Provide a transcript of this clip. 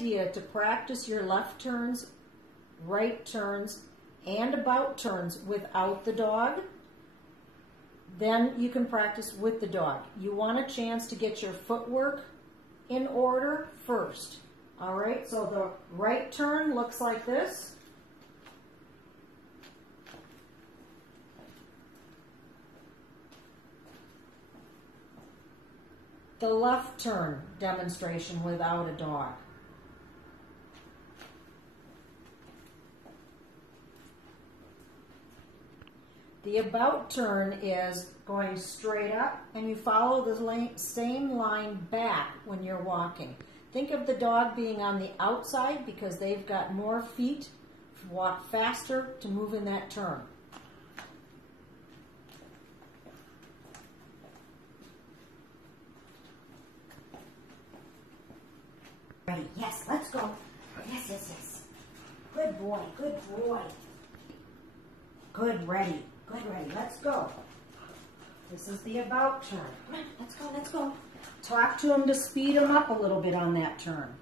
idea to practice your left turns, right turns, and about turns without the dog. Then you can practice with the dog. You want a chance to get your footwork in order first. All right, so the right turn looks like this. The left turn demonstration without a dog. The about turn is going straight up, and you follow the same line back when you're walking. Think of the dog being on the outside because they've got more feet to walk faster to move in that turn. Ready? Yes, let's go. Yes, yes, yes. Good boy, good boy. Good, ready. Good, ready. Let's go. This is the about turn. Come on, let's go, let's go. Talk to him to speed him up a little bit on that turn.